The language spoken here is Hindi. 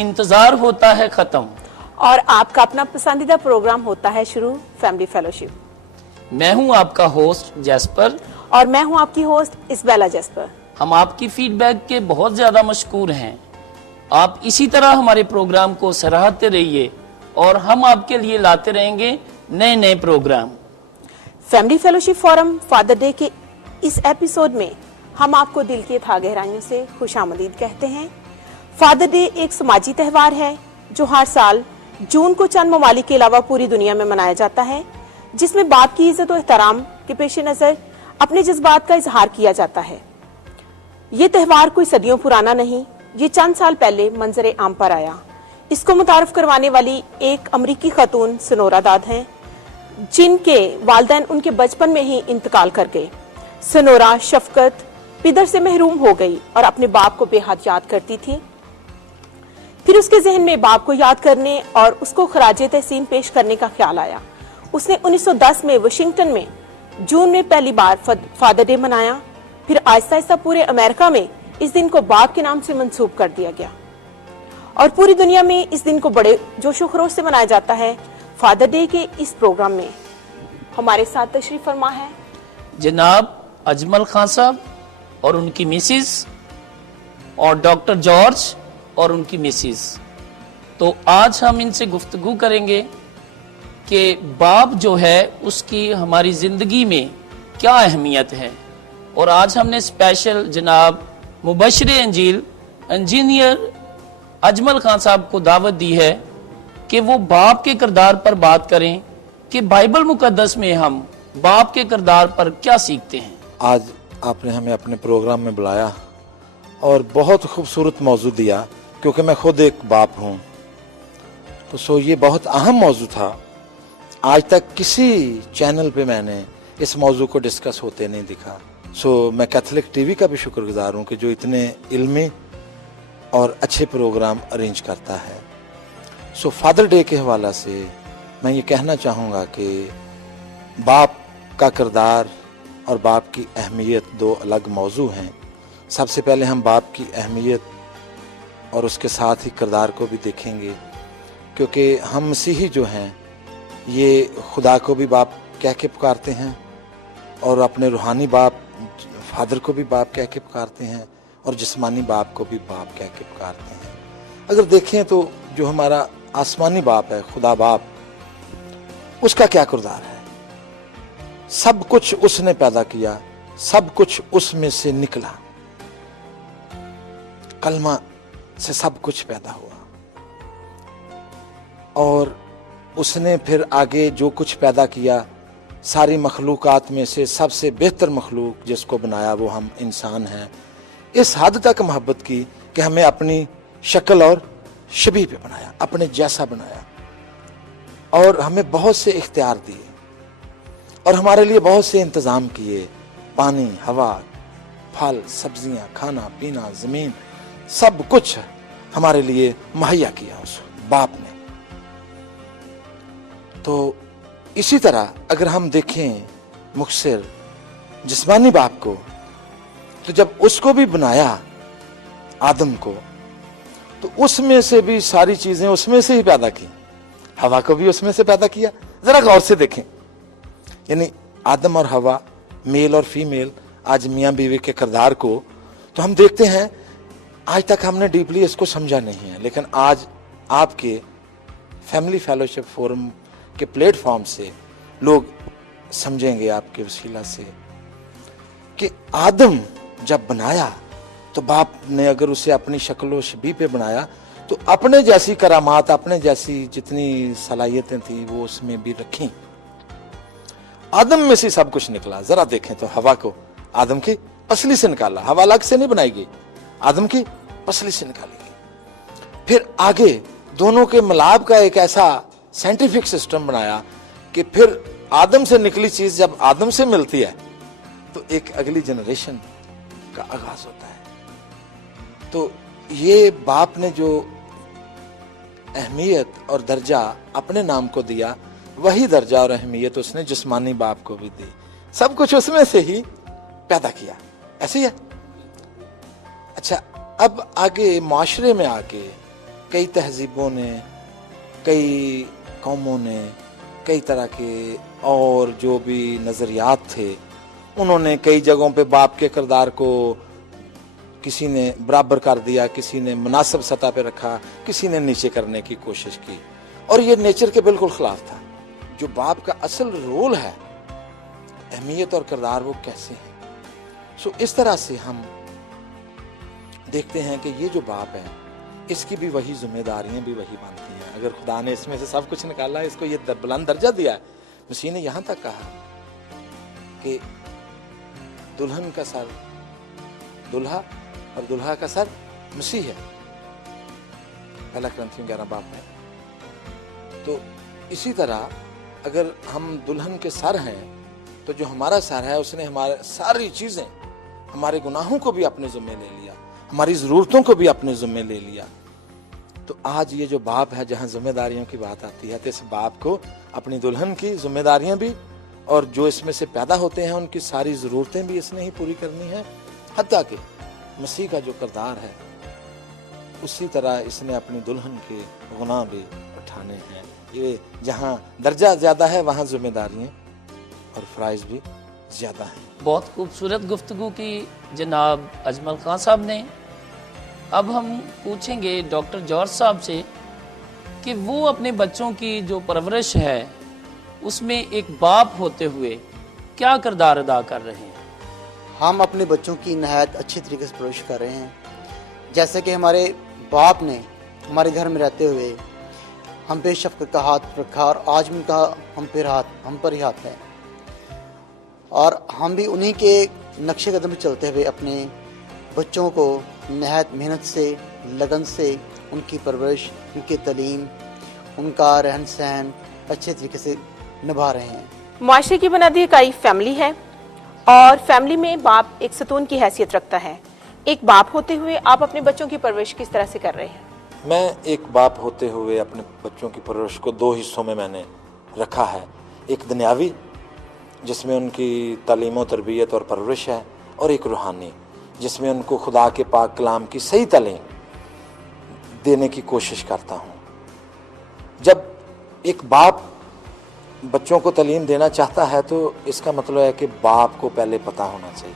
इंतजार होता है खत्म और आपका अपना पसंदीदा प्रोग्राम होता है शुरू, फैमिली फेलोशिप। मैं हूं आपका होस्ट जैस्पर और मैं हूं आपकी होस्ट इसबेला जैस्पर। हम आपकी फीडबैक के बहुत ज्यादा मशकूर हैं। आप इसी तरह हमारे प्रोग्राम को सराहते रहिए और हम आपके लिए लाते रहेंगे नए नए program. Family fellowship forum father day के इस एपिसोड में हम आपको दिल की था गहराइयों से खुशामदीद कहते हैं। फादर डे एक समाजी त्यौहार है जो हर साल जून को चंद ममालिक के अलावा पूरी दुनिया में मनाया जाता है, जिसमें बाप की इज्जत और एहतराम के पेश नजर अपने जज्बात का इजहार किया जाता है। ये त्यौहार कोई सदियों पुराना नहीं, ये चंद साल पहले मंजरे आम पर आया। इसको मुतारफ करवाने वाली एक अमरीकी खातून सनोरा दाद हैं, जिनके वालिदैन उनके बचपन में ही इंतकाल कर गए। सनोरा शफकत पिदर से महरूम हो गई और अपने बाप को बेहद याद करती थी। फिर उसके जहन में बाप को याद करने और उसको खराजे तहसीन पेश करने का ख्याल आया। उसने 1910 में वाशिंगटन में जून में पहली बार फादर डे मनाया। फिर आहिस्ता आहिस्ता पूरे अमेरिका में इस दिन को बाप के नाम से मंसूब कर दिया गया और पूरी दुनिया में इस दिन को बड़े जोशो खरोश से मनाया जाता है। फादर डे के इस प्रोग्राम में हमारे साथ तशरीफ फरमा है जनाब अजमल खान साहब और उनकी मिसिस और डॉक्टर जॉर्ज और उनकी मिसिस। तो आज हम इनसे गुफ्तगू करेंगे कि बाप जो है उसकी हमारी ज़िंदगी में क्या अहमियत है। और आज हमने स्पेशल जनाब मुबशर अंजील इंजीनियर अजमल खान साहब को दावत दी है कि वो बाप के किरदार पर बात करें कि बाइबल मुकद्दस में हम बाप के किरदार पर क्या सीखते हैं। आज आपने हमें अपने प्रोग्राम में बुलाया और बहुत खूबसूरत मौजू दिया, क्योंकि मैं खुद एक बाप हूँ। तो ये बहुत अहम मौजू था। आज तक किसी चैनल पे मैंने इस मौजू को डिस्कस होते नहीं दिखा। मैं कैथलिक टीवी का भी शुक्रगुजार हूँ कि जो इतने इल्मी और अच्छे प्रोग्राम अरेंज करता है। फादर डे के हवाला से मैं ये कहना चाहूँगा कि बाप का किरदार और बाप की अहमियत दो अलग मौजू हैं। सबसे पहले हम बाप की अहमियत और उसके साथ ही किरदार को भी देखेंगे, क्योंकि हम मसीही जो हैं ये खुदा को भी बाप कह के पुकारते हैं और अपने रूहानी बाप फादर को भी बाप कह के पुकारते हैं और जिस्मानी बाप को भी बाप कह के पुकारते हैं। अगर देखें तो जो हमारा आसमानी बाप है, खुदा बाप, उसका क्या किरदार है। सब कुछ उसने पैदा किया, सब कुछ उसमें से निकला। कलमा से सब कुछ पैदा हुआ और उसने फिर आगे जो कुछ पैदा किया, सारी मखलूकात में से सबसे बेहतर मखलूक जिसको बनाया वो हम इंसान हैं। इस हद तक मोहब्बत की कि हमें अपनी शक्ल और शबीह पे बनाया, अपने जैसा बनाया और हमें बहुत से इख्तियार दिए और हमारे लिए बहुत से इंतज़ाम किए। पानी, हवा, फल, सब्जियां, खाना पीना, ज़मीन, सब कुछ हमारे लिए मुहैया किया उस बाप ने। तो इसी तरह अगर हम देखें मुखसिर जिस्मानी बाप को, तो जब उसको भी बनाया आदम को, तो उसमें से भी सारी चीजें उसमें से ही पैदा की। हवा को भी उसमें से पैदा किया। जरा गौर से देखें, यानी आदम और हवा, मेल और फीमेल, आज मियां बीवी के किरदार को तो हम देखते हैं। आज तक हमने डीपली इसको समझा नहीं है, लेकिन आज आपके फैमिली फेलोशिप फोरम के प्लेटफॉर्म से लोग समझेंगे आपके वसीला से कि आदम जब बनाया तो बाप ने अगर उसे अपनी शक्ल शबीह पे बनाया तो अपने जैसी करामात, अपने जैसी जितनी सलाहियतें थी वो उसमें भी रखी। आदम में से सब कुछ निकला। जरा देखें तो हवा को आदम की पसली से निकाला। हवा अलग से नहीं बनाई गई, आदम की पसली से निकाली गई। फिर आगे दोनों के मिलाप का एक ऐसा साइंटिफिक सिस्टम बनाया कि फिर आदम से निकली चीज जब आदम से मिलती है तो एक अगली जनरेशन का आगाज होता है। तो ये बाप ने जो अहमियत और दर्जा अपने नाम को दिया, वही दर्जा और अहमियत उसने जिस्मानी बाप को भी दी। सब कुछ उसमें से ही पैदा किया। ऐसे ही है। अच्छा, अब आगे माशरे में आके कई तहजीबों ने, कई कौमों ने, कई तरह के और जो भी नज़रियात थे, उन्होंने कई जगहों पे बाप के किरदार को किसी ने बराबर कर दिया, किसी ने मुनासिब सतह पे रखा, किसी ने नीचे करने की कोशिश की, और ये नेचर के बिल्कुल खिलाफ था। जो बाप का असल रोल है, अहमियत और किरदार, वो कैसे है। सो इस तरह से हम देखते हैं कि ये जो बाप है, इसकी भी वही जिम्मेदारियां भी वही बनती हैं। अगर खुदा ने इसमें से सब कुछ निकाला, इसको ये बुलंद दर्जा दिया है, मसीह ने यहां तक कहा कि दुल्हन का सर दुल्हा और दुल्हा का सर मसीह है, पहला कुरिन्थियों 11 बाब में। तो इसी तरह अगर हम दुल्हन के सर हैं, तो जो हमारा सर है, उसने हमारे सारी चीजें, हमारे गुनाहों को भी अपने जिम्मे ले लिया, हमारी जरूरतों को भी अपने जिम्मे ले लिया। तो आज ये जो बाप है, जहाँ जिम्मेदारियों की बात आती है, तो इस बाप को अपनी दुल्हन की जिम्मेदारियां भी और जो इसमें से पैदा होते हैं उनकी सारी जरूरतें भी इसने ही पूरी करनी है। हत्ता कि मसीह का जो किरदार है, उसी तरह इसने अपनी दुल्हन के गुनाह भी उठाने हैं। ये जहाँ दर्जा ज्यादा है, वहाँ जिम्मेदारियां और फराइज भी ज्यादा हैं। बहुत खूबसूरत गुफ्तगू की जनाब अजमल खान साहब ने। अब हम पूछेंगे डॉक्टर जॉर्ज साहब से कि वो अपने बच्चों की जो परवरिश है, उसमें एक बाप होते हुए क्या किरदार अदा कर रहे हैं। हम अपने बच्चों की नहायत अच्छी तरीके से परवरिश कर रहे हैं। जैसे कि हमारे बाप ने हमारे घर में रहते हुए हम पे शफ़क़त का हाथ रखा, और आज भी उनका हम पर ही हाथ है, और हम भी उन्हीं के नक्शे कदम पर चलते हुए अपने बच्चों को नहायत मेहनत से, लगन से उनकी परवरिश, उनकी तालीम, उनका रहन सहन अच्छे तरीके से निभा रहे हैं। मुआशरे की बुनियादी इकाई फैमिली है, और फैमिली में बाप एक सतून की हैसियत रखता है। एक बाप होते हुए आप अपने बच्चों की परवरिश किस तरह से कर रहे हैं? मैं एक बाप होते हुए अपने बच्चों की परवरिश को 2 हिस्सों में मैंने रखा है। एक दुनियावी, जिसमें उनकी तालीम और तरबियत और परवरिश है, और एक रूहानी, जिसमें उनको खुदा के पाक कलाम की सही तालीम देने की कोशिश करता हूँ। जब एक बाप बच्चों को तालीम देना चाहता है, तो इसका मतलब है कि बाप को पहले पता होना चाहिए